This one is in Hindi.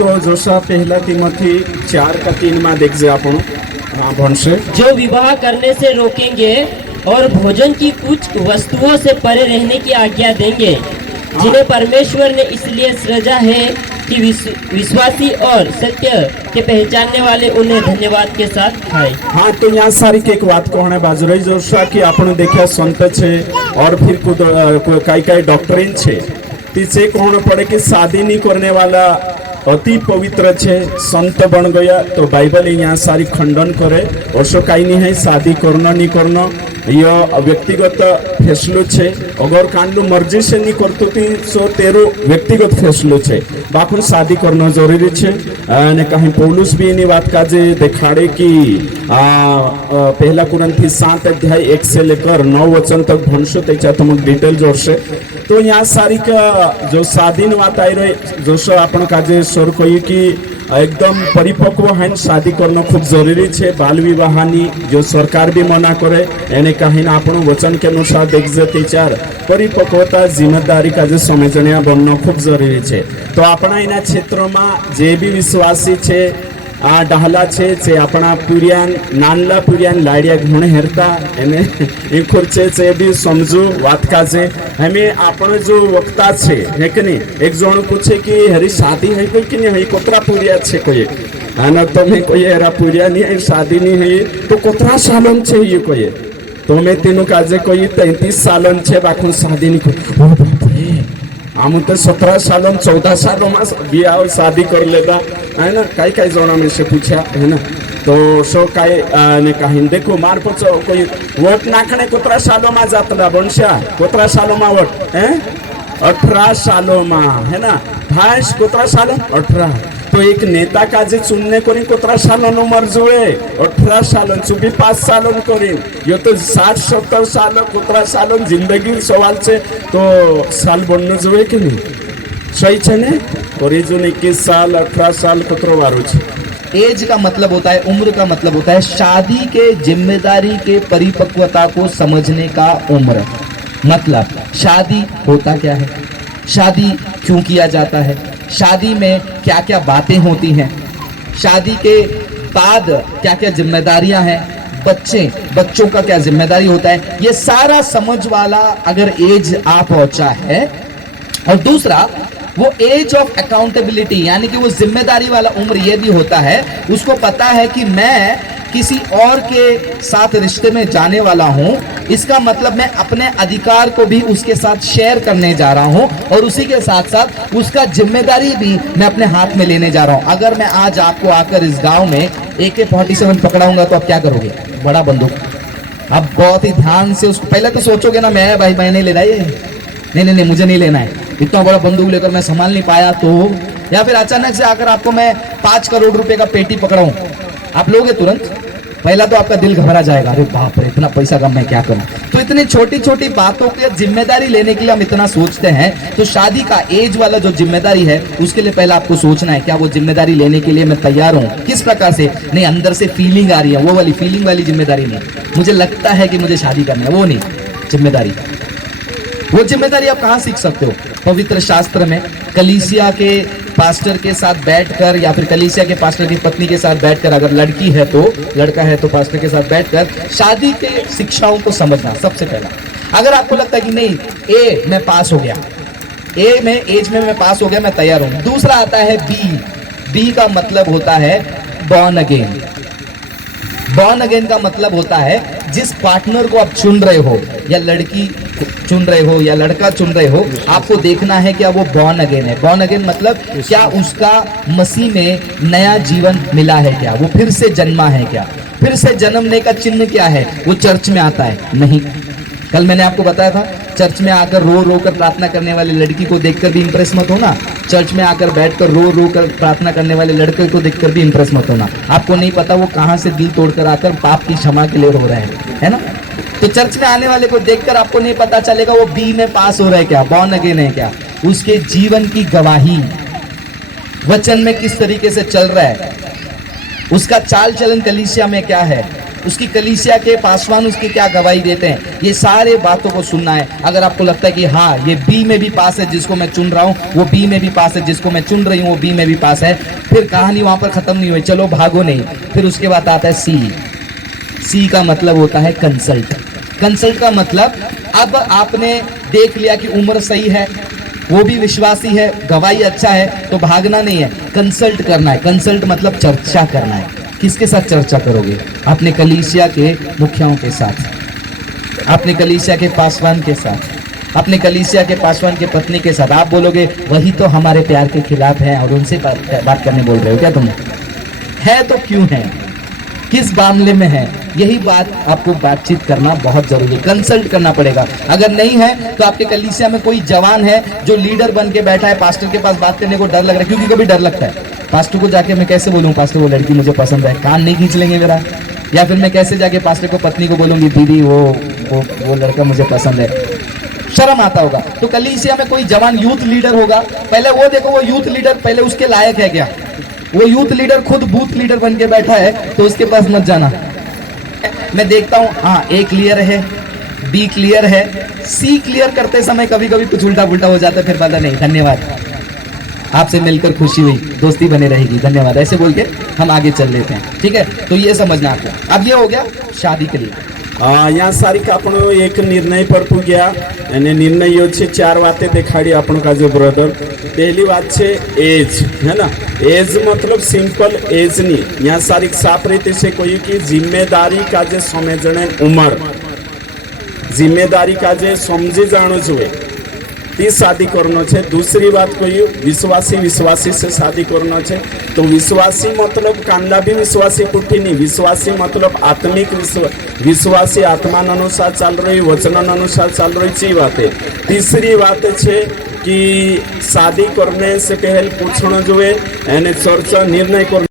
तो जोशा पहला तिमोथी 4:3 में देख जाए अपन। हाँ भंशे, जो विवाह करने से रोकेंगे और भोजन की कुछ वस्तुओं से परे रहने की आज्ञा देंगे, जिन्हें परमेश्वर ने इसलिए सृजा है कि विश्वासी और सत्य के पहचानने वाले उन्हें धन्यवाद के साथ खाए। हाँ तो यहाँ सारी के एक बात कहने बाजू रही जोशा कि आपने देखा संत छे और फिर कई कई डॉक्टरीन छे तीसे कहना पड़े कि शादी नहीं करने वाला अति पवित्र छे, संत बन गया तो बाइबल यहाँ सारी खंडन करे और सो कहीं नहीं है शादी करना नहीं करना यह व्यक्तिगत फैसलो छे। अगर कांडू मर्जी से नहीं करतो सो तेरो व्यक्तिगत फैसलो छे, बाकी शादी करना जरूरी छे। ने कहीं पौलुस भी एनी बात का जे देखाड़े कि पहला कुरंथी 7 अध्याय 1 से लेकर 9 वचन तक भनशो त्याच्या तुम डिटेल जोड़से। तो यहाँ सारी का जो शादी बात आई रही जो सो अपन का जे स्वर कही कि एकदम परिपक्व है शादी करना खूब जरूरी है। बाल विवाहानी जो सरकार भी मना करे एने कहीं आपण वचन के अनुसार देख जाते चार परिपक्वता जिम्मेदारी का जो समझनिया बनना खूब जरूरी है। तो अपना एना क्षेत्र में जे भी विश्वासी है आ डहला छे जे अपना पुरियान नानला पुरियान लाड़िया घणे हेरता एने ए खुर्चे से भी समझू बात का से हमें आपण जो वक्ता छे है कि नहीं। एक जण पूछे कि हरी शादी है कोई कि नहीं है, कोतरा पुरिया छे कोई आना तो मैं कोई हेरा पुरिया नहीं है शादी नहीं है तो कोतरा सालन छे ये कोई तो मैं तीनों काजे कोई 33 सालन छे बाकी शादी नहीं कोई हम तो 17 सालों 14 सालों में ब्याह शादी कर लेगा है ना। कई कई जन में से पूछा है ना तो सो कई ने कहीं देखो मार पचो कोई वोट नाखने कोतरा सालों में जाता बनशा कोतरा सालों में वोट है 18 सालों में है ना भाई कोतरा सालों 18 तो एक नेता का जे चुनने को कोतरा सालों उम्र जुए 18 सालों चुपी 5 सालों करी यो तो 60-70 सालों कोतरा सालों जिंदगी सवाल से तो साल बनने जुए कि नहीं सही छे ने। और ये जो 21 साल 18 साल कोतरो वारो छे। एज का मतलब होता है, उम्र का मतलब होता है शादी के जिम्मेदारी के परिपक्वता को समझने का उम्र। मतलब शादी होता क्या है, शादी क्यों किया जाता है, शादी में क्या क्या बातें होती हैं, शादी के बाद क्या क्या जिम्मेदारियां हैं, बच्चों का क्या जिम्मेदारी होता है, ये सारा समझ वाला अगर एज आ पहुंचा है। और दूसरा वो एज ऑफ अकाउंटेबिलिटी यानी कि वो जिम्मेदारी वाला उम्र ये भी होता है, उसको पता है कि मैं किसी और के साथ रिश्ते में जाने वाला हूं, इसका मतलब मैं अपने अधिकार को भी उसके साथ शेयर करने जा रहा हूं और उसी के साथ साथ उसका जिम्मेदारी भी मैं अपने हाथ में लेने जा रहा हूं। अगर मैं आज आपको आकर इस गांव में AK-47 पकड़ाऊंगा तो आप क्या करोगे, बड़ा बंदूक, आप बहुत ही ध्यान से उसको पहले तो सोचोगे ना मैं भाई मैं नहीं ले रहा ये, नहीं मुझे नहीं लेना है, इतना बड़ा बंदूक लेकर मैं संभाल नहीं पाया तो। या फिर अचानक से आकर आपको मैं 5 करोड़ रुपए का पेटी पकड़ाऊं, आप लोगे तुरंत? पहला तो आपका दिल घबरा जाएगा, अरे बाप रे इतना पैसा कम मैं क्या करूं। तो इतनी छोटी छोटी बातों की जिम्मेदारी लेने के लिए हम इतना सोचते हैं। तो शादी का एज वाला जो जिम्मेदारी है उसके लिए पहले आपको सोचना है क्या वो जिम्मेदारी लेने के लिए मैं तैयार हूं, किस प्रकार से। नहीं अंदर से फीलिंग आ रही है, वो वाली फीलिंग वाली जिम्मेदारी नहीं, मुझे लगता है कि मुझे शादी करना है, वो नहीं जिम्मेदारी। वो जिम्मेदारी आप कहां सीख सकते हो, पवित्र शास्त्र में कलीसिया के पास्टर के साथ बैठकर या फिर कलीसिया के पास्टर की पत्नी के साथ बैठकर, अगर लड़की है तो लड़का है तो पास्टर के साथ बैठकर शादी के शिक्षाओं को समझना सबसे पहला। अगर आपको लगता है कि नहीं ए मैं पास हो गया, ए में एज में मैं पास हो गया, मैं तैयार हूं। दूसरा आता है बी का मतलब होता है बॉर्न अगेन। बॉर्न अगेन का मतलब होता है जिस पार्टनर को आप चुन रहे हो या लड़की चुन रहे हो या लड़का चुन रहे हो, आपको देखना है क्या वो बॉर्न अगेन है। बॉर्न अगेन मतलब क्या उसका मसीह में नया जीवन मिला है, क्या वो फिर से जन्मा है, क्या फिर से जन्मने का चिन्ह क्या है, वो चर्च में आता है नहीं। कल मैंने आपको बताया था चर्च में आकर रो रो कर प्रार्थना करने वाली लड़की को देखकर भी इंप्रेस मत होना, चर्च में आकर बैठकर रो रो कर प्रार्थना करने वाले लड़के को देखकर भी इंप्रेस मत होना। आपको नहीं पता वो कहां से दिल तोड़कर आकर पाप की क्षमा के लिए रो रहे हैं, है ना। तो चर्च में आने वाले को देखकर आपको नहीं पता चलेगा वो बी में पास हो रहा है क्या, बॉर्न अगेन है क्या, उसके जीवन की गवाही वचन में किस तरीके से चल रहा है, उसका चाल चलन कलीसिया में क्या है, उसकी कलीसिया के पासवान उसकी क्या गवाही देते हैं, ये सारे बातों को सुनना है। अगर आपको लगता है कि हाँ ये बी में भी पास है जिसको मैं चुन रहा हूँ, वो बी में भी पास है जिसको मैं चुन रही हूँ, वो बी में भी पास है, फिर कहानी वहां पर खत्म नहीं हुई, चलो भागो नहीं। फिर उसके बाद आता है सी। सी का मतलब होता है कंसल्ट। कंसल्ट का मतलब अब आपने देख लिया कि उम्र सही है, वो भी विश्वासी है, गवाही अच्छा है, तो भागना नहीं है, कंसल्ट करना है। कंसल्ट मतलब चर्चा करना है। किसके साथ चर्चा करोगे? अपने कलीसिया के मुखियाओं के साथ, अपने कलीसिया के पासवान के साथ, अपने कलीसिया के पासवान के पत्नी के साथ। आप बोलोगे वही तो हमारे प्यार के खिलाफ है और उनसे बात करने बोल रहे हो क्या तुम? है तो क्यों है, किस मामले में है, यही बात आपको बातचीत करना बहुत जरूरी है, कंसल्ट करना पड़ेगा। अगर नहीं है तो आपके कलीसिया में कोई जवान है जो लीडर बन के बैठा है, पास्टर के पास बात करने को डर लग रहा है, क्योंकि कभी डर लगता है पास्टर को जाके मैं कैसे बोलूं पास्टर वो लड़की मुझे पसंद है, कान नहीं खींच लेंगे मेरा? या फिर मैं कैसे जाके पास्टर को पत्नी को बोलूंगी दीदी वो लड़का मुझे पसंद है, शर्म आता होगा। तो कलीसिया में कोई जवान यूथ लीडर होगा, पहले वो देखो वो यूथ लीडर पहले उसके लायक है क्या। वो यूथ लीडर खुद बूथ लीडर बन के बैठा है तो उसके पास मत जाना। मैं देखता हूँ हाँ ए क्लियर है, बी क्लियर है, सी क्लियर करते समय कभी कभी कुछ उल्टा पुल्टा हो जाता है, फिर पता नहीं, धन्यवाद आपसे मिलकर खुशी हुई, दोस्ती बने रहेगी, धन्यवाद, ऐसे बोल के हम आगे चल लेते हैं। ठीक है, तो ये समझना आपको। अब ये हो गया शादी के लिए। यहाँ सारी आपण एक निर्णय पर पूग्या અને निर्णय છે चार बातें देखाड़ी आपण का जो ब्रदर। पहली बात છે एज, है ना। एज मतलब सिंपल एज नहीं, यहाँ सारी साफ रीते से कोई कि जिम्मेदारी का जे समझने उम्र, जिम्मेदारी का जे समझी जानो जुए ती शादी करनो छे। दूसरी बात कोई विश्वासी से शादी करनो छे। तो विश्वासी मतलब कांदा भी विश्वासी पुठी नहीं, विश्वासी मतलब आत्मिक विश्वासी आत्मा अनुसार चल रही, वचन अनुसार चल रही ची बात है। तीसरी बात है कि शादी करने से पहले पूछना जुए, चर्चा निर्णय कर